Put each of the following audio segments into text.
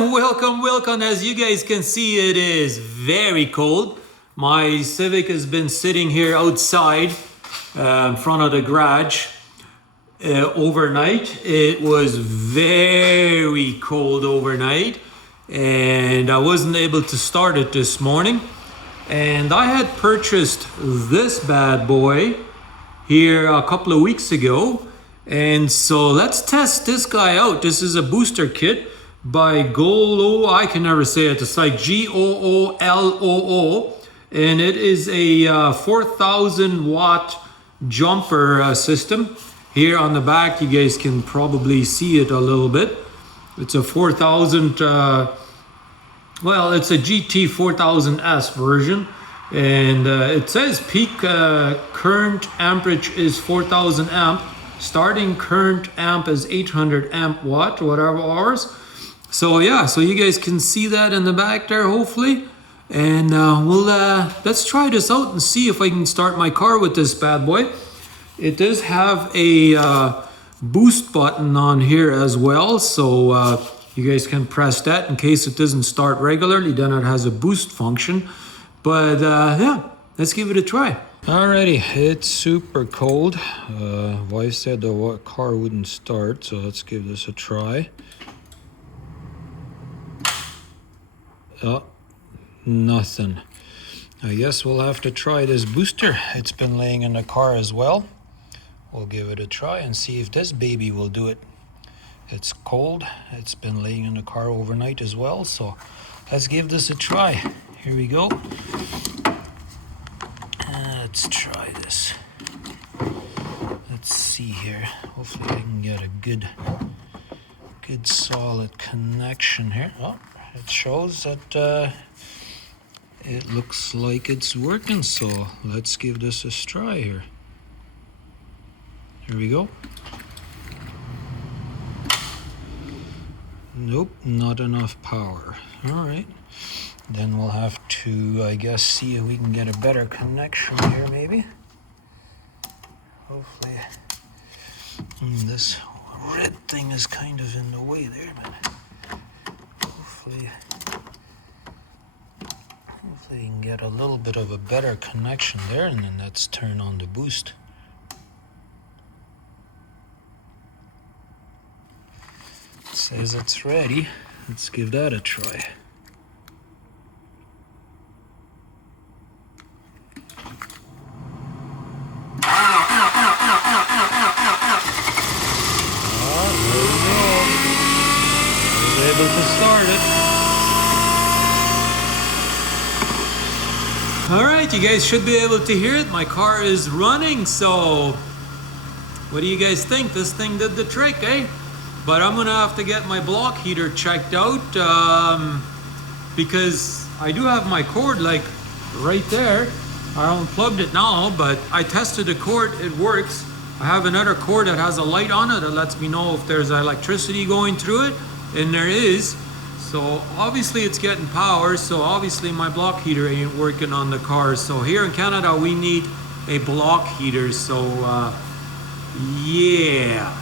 and welcome. As you guys can see, it is very cold. My Civic has been sitting here outside in front of the garage overnight. It was very cold overnight and I wasn't able to start it this morning. And I had purchased this bad boy here a couple of weeks ago. And so let's test this guy out. This is a booster kit by GOOLOO. I can never say it. It's like GOOLOO. And it is a 4,000 watt jumper system. Here on the back, you guys can probably see it a little bit. It's a 4,000, well, it's a GT4000S version. And it says peak current amperage is 4,000 amp. Starting current amp is 800 amp watt, whatever hours. So yeah, so you guys can see that in the back there, hopefully. And let's try this out and see if I can start my car with this bad boy. It does have a boost button on here as well. So you guys can press that in case it doesn't start regularly. Then it has a boost function. But yeah, let's give it a try. Alrighty, it's super cold. Wife said the car wouldn't start, so let's give this a try. Oh, nothing. I guess we'll have to try this booster. It's been laying in the car as well. We'll give it a try and see if this baby will do it. It's cold. It's been laying in the car overnight as well, so let's give this a try. Here we go. Let's try this. Let's see here. Hopefully I can get a good solid connection here. Oh, it shows that it looks like it's working, so let's give this a try here. Here we go. Nope, not enough power. All right. Then we'll have to, I guess, see if we can get a better connection here, maybe. Hopefully. This red thing is kind of in the way there, but hopefully you can get a little bit of a better connection there, and then let's turn on the boost. It says it's ready. Let's give that a try. Able to start it. All right, you guys should be able to hear it. My car is running, so what do you guys think? This thing did the trick, eh? But I'm gonna have to get my block heater checked out because I do have my cord like right there. I unplugged it now, but I tested the cord, it works. I have another cord that has a light on it that lets me know if there's electricity going through it. And there is, so obviously it's getting power, so obviously my block heater ain't working on the car. So here in Canada we need a block heater, so yeah.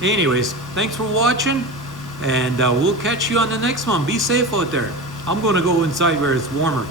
Anyways, thanks for watching, and we'll catch you on the next one. Be safe out there. I'm gonna go inside where it's warmer.